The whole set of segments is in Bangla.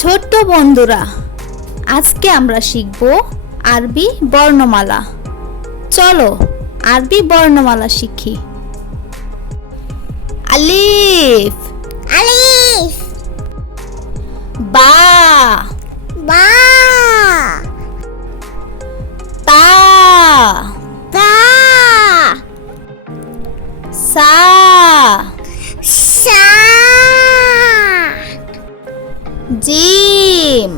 ছোট্ট বন্ধুরা, আজকে আমরা শিখব আরবি বর্ণমালা। চলো আরবি বর্ণমালা শিখি। আলিফ আলিফ, বা বা, তা তা, সা সা, জিম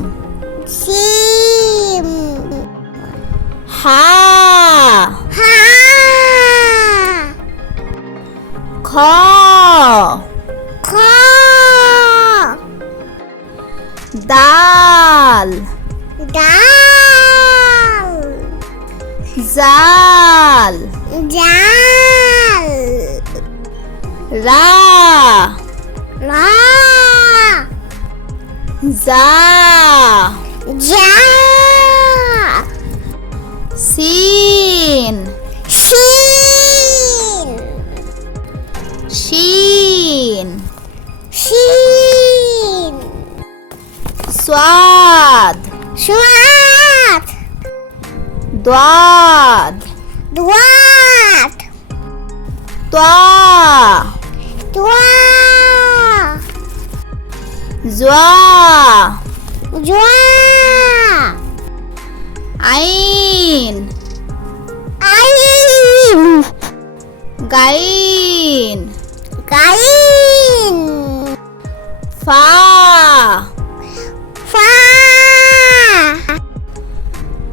সিম, হা হা, খ খ, দাল ডাল, জাল জাল, রা রা, জা জা, সিন শিন, শিন শিন, সাদ সাত, দাদ দুয়াত, তা তুয়া, জা জুয়া, আইন আইন, গাইন গাইন, ফা ফা,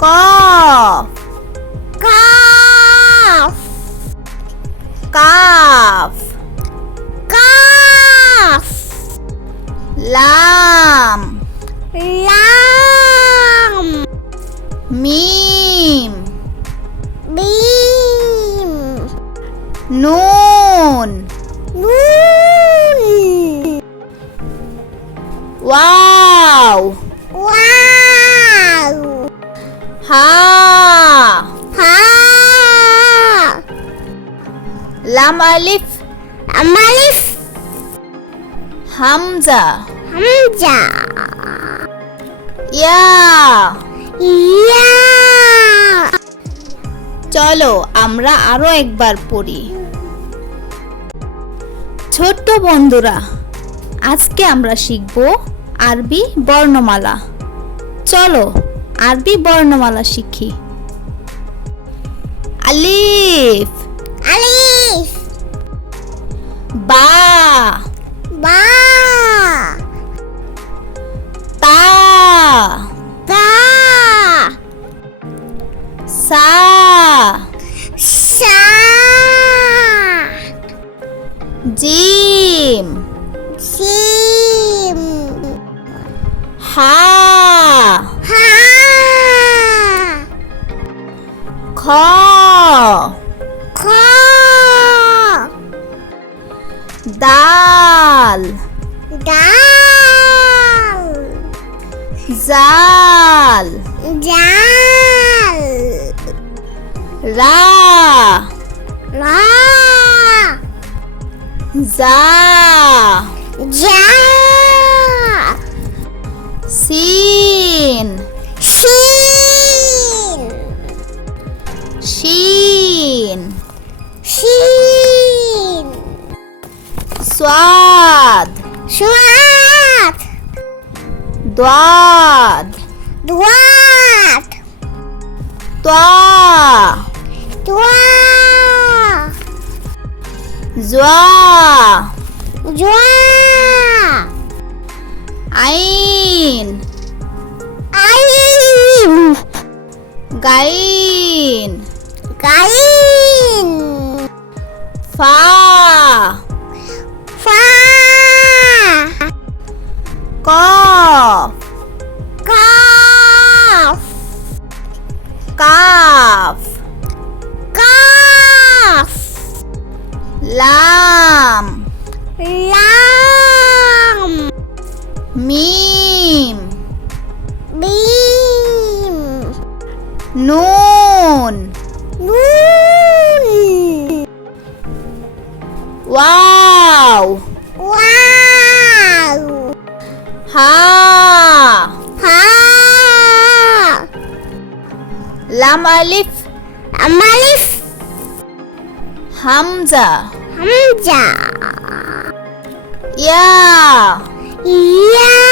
কফ কাফ, কাফ কাফ, লাম লাম, মিম বিম, নুন নুন, ওয়াও ওয়াও, হা হা, লাম আলিফ আলিফ, হামজা হামজা, ইয়া। ইয়া। চলো আমরা আরো একবার পড়ি। ছোট্ট বন্ধুরা, আজকে আমরা শিখব আরবি বর্ণমালা। চলো আরবি বর্ণমালা শিখি। আলিফ আলিফ, বা বা, তা তা, সা সা, জিম সিম, হা হা, খ খ, দাল ডাল, জাল জাল, রা রা, জা জা, সিন শিন, শিন শিন, সাদ সাত, দাদ দুয়াত, তা তুয়া, জা জুয়া, আইন আইন, গাইন গাইন, ফা ফা, কফ কাফ, কাফ কাফ, লাম লাম, মিম বিম, নুন নুন, ওয়াও ওয়াও, হা হা লাম আলিফ আমালিফ হামজা হামজা ইয়া ইয়া